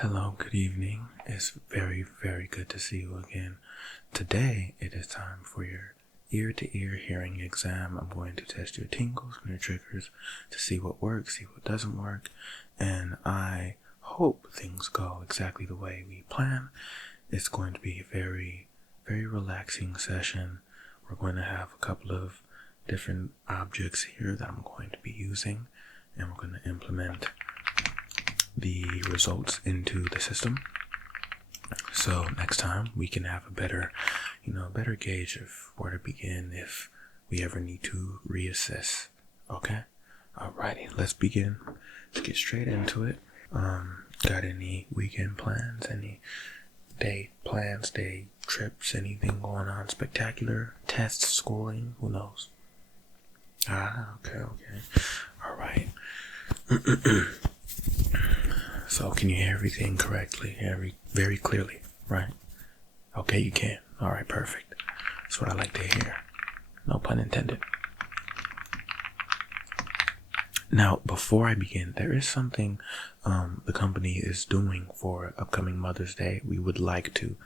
Hello, good evening. It's very, very good to see you again. Today, it is time for your ear-to-ear hearing exam. I'm going to test your tingles and your triggers to see what works, see what doesn't work, and I hope things go exactly the way we plan. It's going to be a very, very relaxing session. We're going to have a couple of different objects here that I'm going to be using, and we're going to implement the results into the system. So next time we can have a better gauge of where to begin if we ever need to reassess. Okay? Alrighty, let's begin. Let's get straight into it. Got any weekend plans? Any day plans, day trips, anything going on spectacular? Tests, schooling, who knows? Okay. Alright. So can you hear everything correctly? Very clearly, right? Okay, you can. Alright, perfect. That's what I like to hear. No pun intended. Now, before I begin, there is something the company is doing for upcoming Mother's Day. We would like to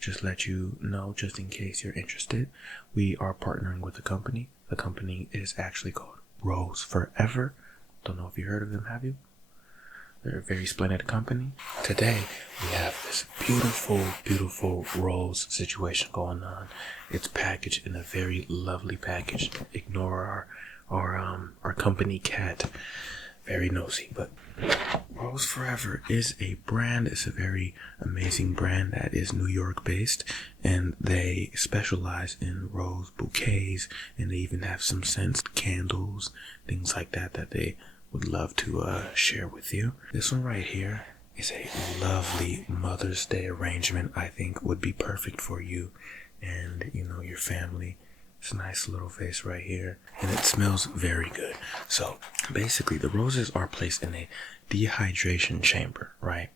just let you know, just in case you're interested. We are partnering with a company. The company is actually called Rose Forever. Don't know if you heard of them, have you? They're a very splendid company. Today, we have this beautiful rose situation going on. It's packaged in a very lovely package. Ignore our company cat. Very nosy, but Rose Forever is a brand. It's a very amazing brand that is New York based, and they specialize in rose bouquets, and they even have some scented candles, things like that they would love to share with you. This one right here is a lovely Mother's Day arrangement. I think would be perfect for you and your family. It's a nice little vase right here, and it smells very good. So basically, the roses are placed in a dehydration chamber, right?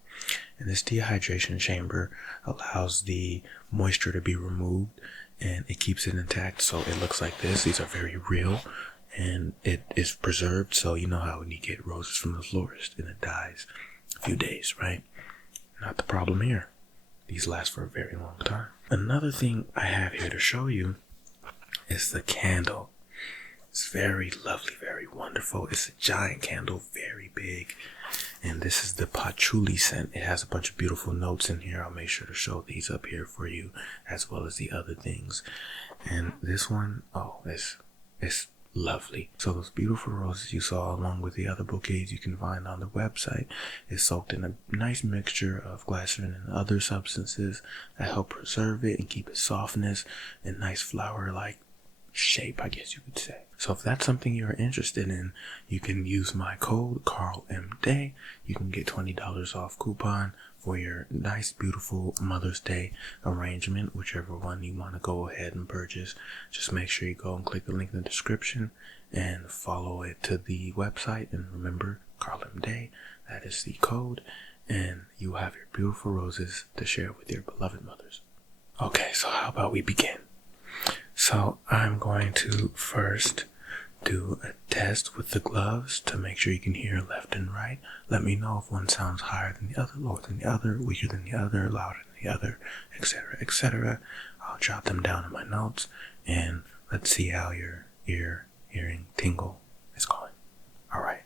And this dehydration chamber allows the moisture to be removed, and it keeps it intact. So it looks like this. These are very real. And it is preserved, so you know how when you get roses from the florist and it dies a few days, right? Not the problem here. These last for a very long time. Another thing I have here to show you is the candle. It's very lovely, very wonderful. It's a giant candle, very big. And this is the patchouli scent. It has a bunch of beautiful notes in here. I'll make sure to show these up here for you, as well as the other things. And this one, it's lovely. So those beautiful roses you saw, along with the other bouquets you can find on the website, is soaked in a nice mixture of glycerin and other substances that help preserve it and keep its softness and nice flower-like shape, I guess you could say. So if that's something you're interested in, you can use my code KarlMD. You can get $20 off coupon for your nice, beautiful Mother's Day arrangement, whichever one you want to go ahead and purchase. Just make sure you go and click the link in the description and follow it to the website. And remember, KarlMD, that is the code, and you have your beautiful roses to share with your beloved mothers. Okay, so how about we begin? So I'm going to first do a test with the gloves to make sure you can hear left and right. Let me know if one sounds higher than the other, lower than the other, weaker than the other, louder than the other, etc., etc. I'll jot them down in my notes, and let's see how your hearing tingle is going. Alright,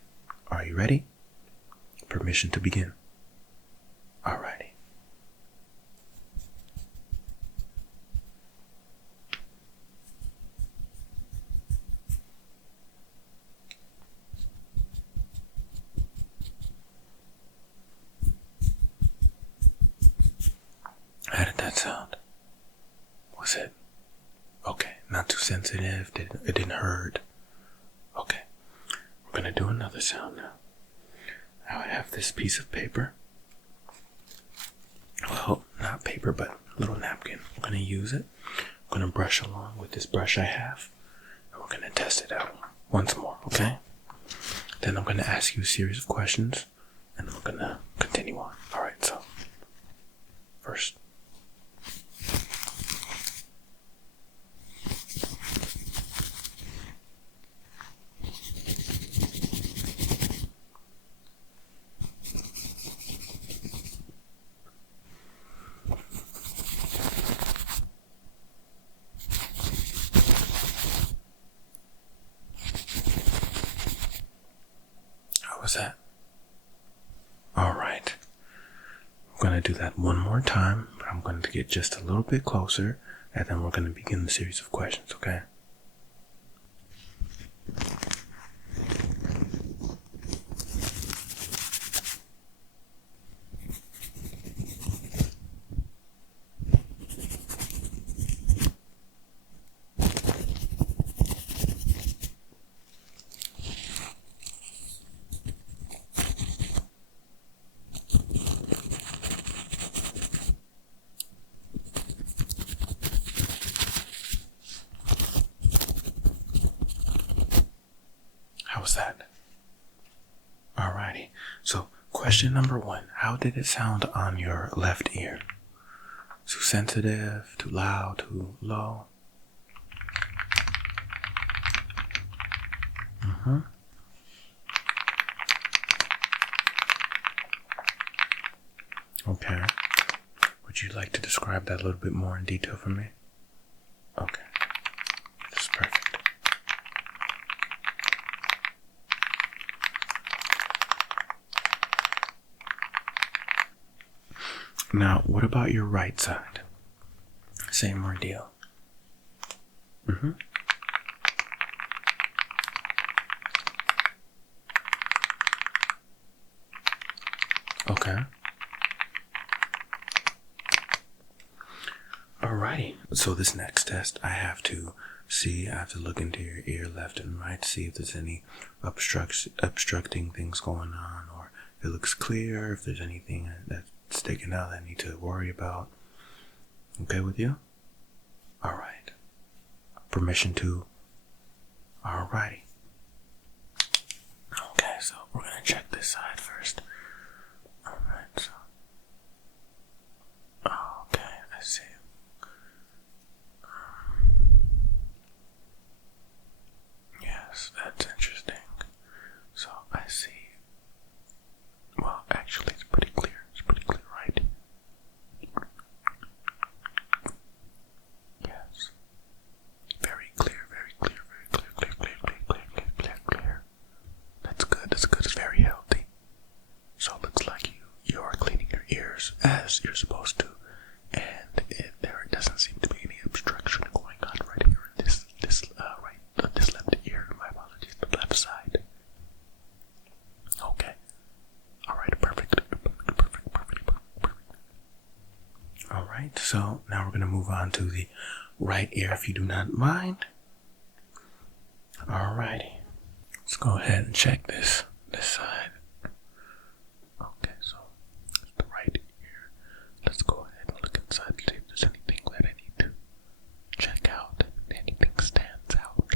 are you ready? Permission to begin. Alrighty. How did that sound? Was it okay? Not too sensitive? It didn't hurt? Okay. We're gonna do another sound now. Now I have this piece of paper. Well, not paper, but a little napkin. I'm gonna use it. I'm gonna brush along with this brush I have, and we're gonna test it out once more, okay? Then I'm gonna ask you a series of questions, and then we're gonna continue on. Alright, so first. How's that? Alright. We're going to do that one more time, but I'm going to get just a little bit closer, and then we're going to begin the series of questions, okay? How's that? Alrighty. So, question number 1. How did it sound on your left ear? Too sensitive? Too loud? Too low? Okay. Would you like to describe that a little bit more in detail for me? Okay. That's perfect. Now, what about your right side? Same ordeal. Okay. Alrighty. So this next test, I have to look into your ear left and right to see if there's any obstructing things going on, or if it looks clear, if there's anything that's sticking out that I need to worry about. Okay with you? Alright. Permission to? Alrighty. Okay, so we're gonna check this side first. Alright, so. Okay, I see. Yes, that's interesting. So I see. Well, actually, it's pretty clear. It's pretty clear, right? Yes. Very clear, very clear, very clear. That's good, that's good. It's very healthy. So it looks like you are cleaning your ears as you're supposed to. And there doesn't seem to be any obstruction going on right here in this left ear. My apologies, the left side. Okay. Alright, perfect. Alright, so now we're going to move on to the right ear, if you do not mind. Alrighty. Let's go ahead and check this side. Okay, so the right ear. Let's go ahead and look inside to see if there's anything that I need to check out. Anything stands out.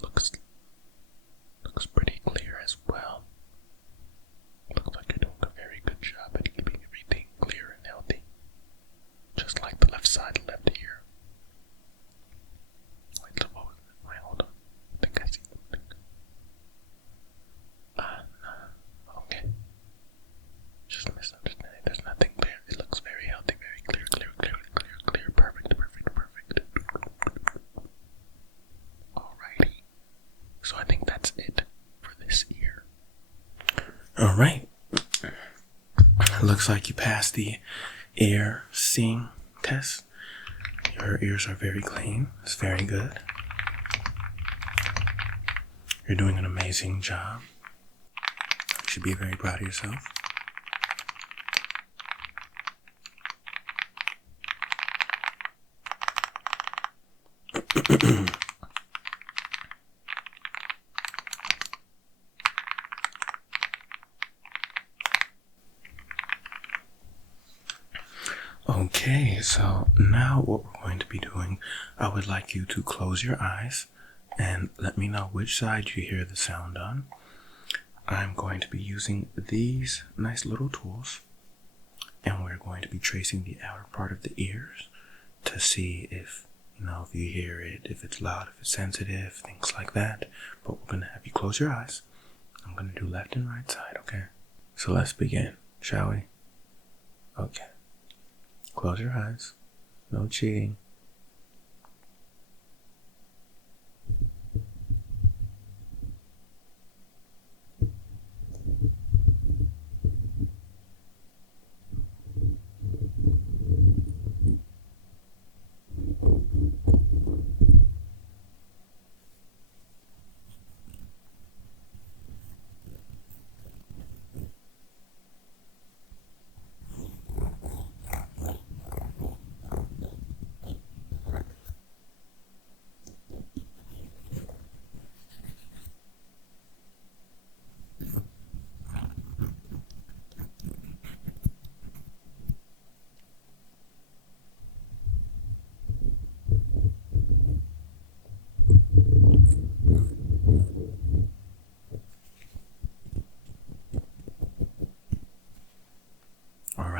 Looks pretty clear as well. Looks like you're doing a very good job at keeping everything clear and healthy. Just like the left side, left ear. Wait, hold on. I think I see something. No. Okay. Just a misunderstanding. There's nothing there. It looks very healthy, very clear. Perfect. Alrighty. So I think that's it for this ear. Alright. Looks like you passed the ear seeing test. Your ears are very clean. It's very good. You're doing an amazing job. You should be very proud of yourself. Okay, so now what we're going to be doing, I would like you to close your eyes and let me know which side you hear the sound on. I'm going to be using these nice little tools, and we're going to be tracing the outer part of the ears to see if you hear it, if it's loud, if it's sensitive, things like that. But we're going to have you close your eyes. I'm going to do left and right side, okay? So let's begin, shall we? Okay. Close your eyes. No cheating.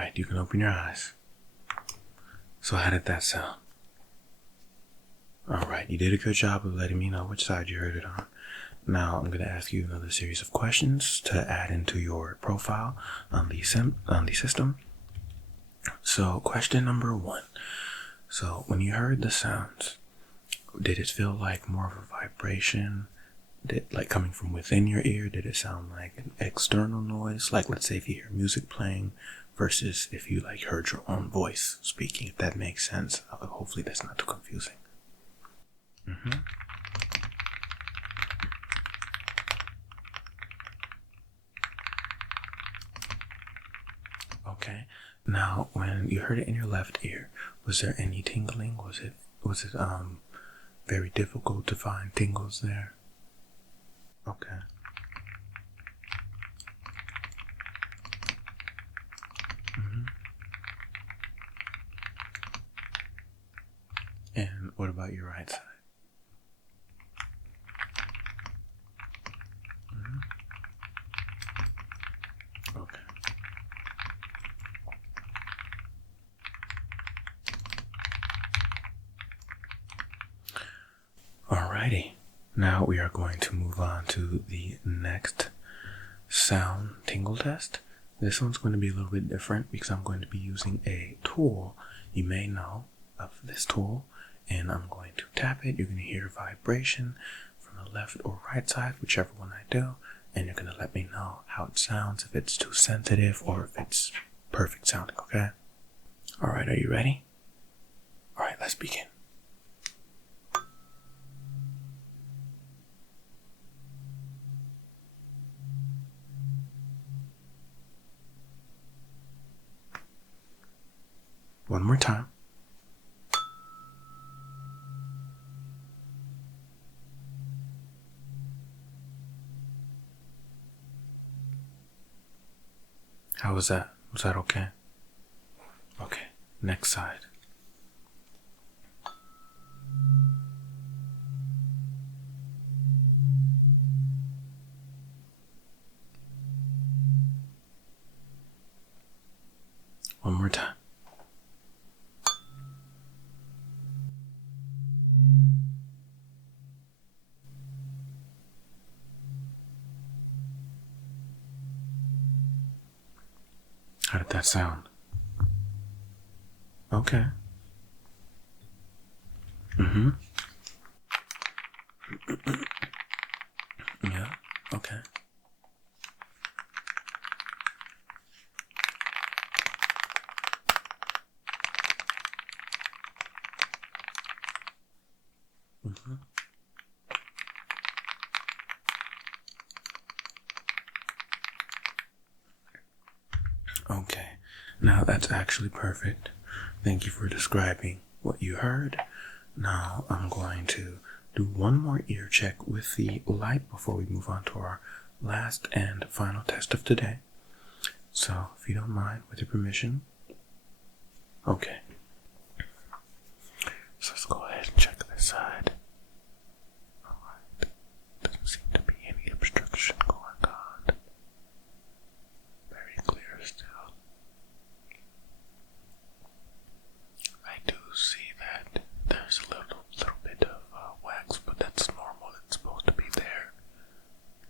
right, you can open your eyes. So how did that sound? Alright, you did a good job of letting me know which side you heard it on. Now I'm going to ask you another series of questions to add into your profile on the system. So question number 1. So when you heard the sounds, did it feel like more of a vibration? Like coming from within your ear? Did it sound like an external noise? Like, let's say if you hear music playing versus if you like heard your own voice speaking, if that makes sense. Hopefully that's not too confusing. Okay. Now, when you heard it in your left ear, was there any tingling? Was it very difficult to find tingles there? Okay. And what about your right side? Okay. Alrighty. Now we are going to move on to the next sound tingle test. This one's going to be a little bit different because I'm going to be using a tool. You may know of this tool, and I'm going to tap it. You're going to hear vibration from the left or right side, whichever one I do, and you're going to let me know how it sounds, if it's too sensitive or if it's perfect sounding, okay? Alright, are you ready? Alright, let's begin. One more time. How was that? Was that okay? Okay, next side. One more time. How did that sound? Okay. Yeah, okay. Okay, now that's actually perfect. Thank you for describing what you heard. Now I'm going to do one more ear check with the light before we move on to our last and final test of today. So, if you don't mind, with your permission. Okay. So let's go ahead and check this side. Alright. Doesn't seem to be any obstruction going on. Very clear still. I do see that there's a little bit of wax, but that's normal. It's supposed to be there.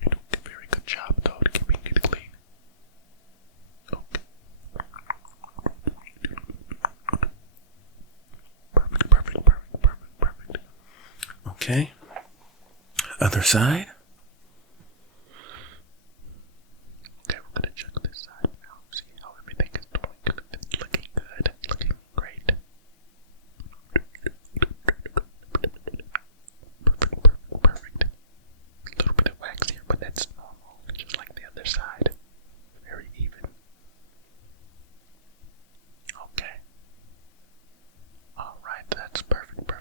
You do a very good job though to keeping it clean. Okay. Perfect. Okay. Other side. Okay, we're gonna check this side now. See how everything is doing. It's looking good. Looking great. Perfect. A little bit of wax here, but that's normal. Just like the other side. Very even. Okay. Alright, that's perfect.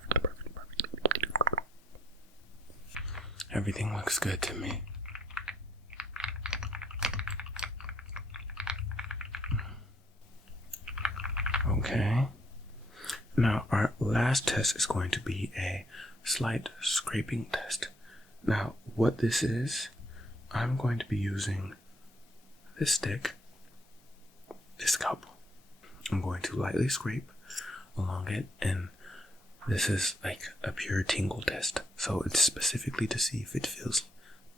Everything looks good to me. Okay. Now our last test is going to be a slight scraping test. Now what this is, I'm going to be using this stick, this cup, I'm going to lightly scrape along it, and this is like a pure tingle test. So it's specifically to see if it feels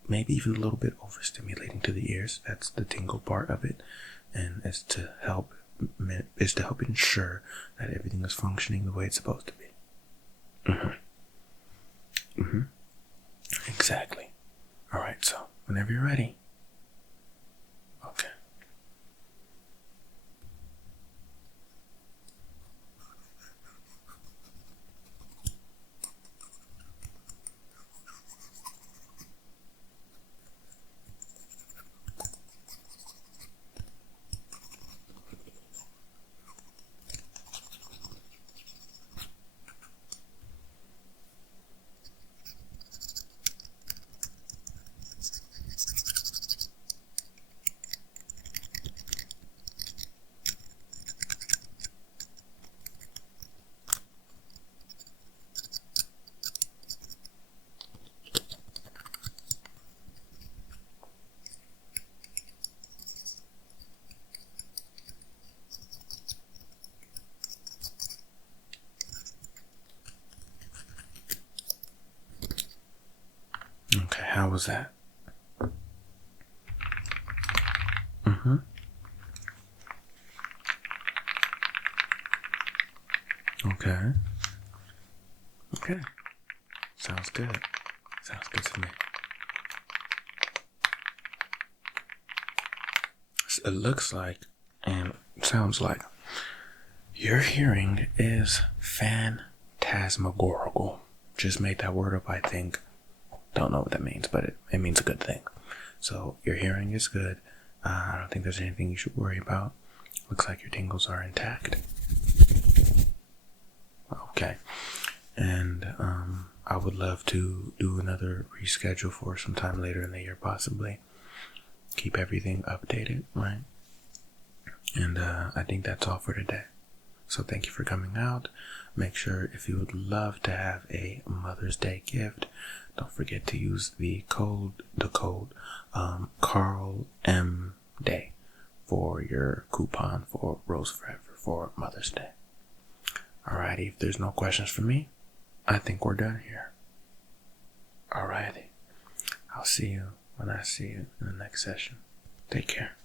maybe even a little bit overstimulating to the ears. That's the tingle part of it, and it's to help ensure that everything is functioning the way it's supposed to be. Exactly. All right. So whenever you're ready. Okay. Okay, how was that? Okay. Okay. Sounds good. Sounds good to me. It looks like and sounds like your hearing is phantasmagorical. Just made that word up, I think. Don't know what that means, but it means a good thing. So your hearing is good. I don't think there's anything you should worry about. Looks like your tingles are intact. Okay. And I would love to do another reschedule for some time later in the year, possibly. Keep everything updated, right? And I think that's all for today. So thank you for coming out. Make sure, if you would love to have a Mother's Day gift, don't forget to use the code KarlASMR for your coupon for Rose Forever for Mother's Day. Alrighty, if there's no questions for me, I think we're done here. Alrighty, I'll see you when I see you in the next session. Take care.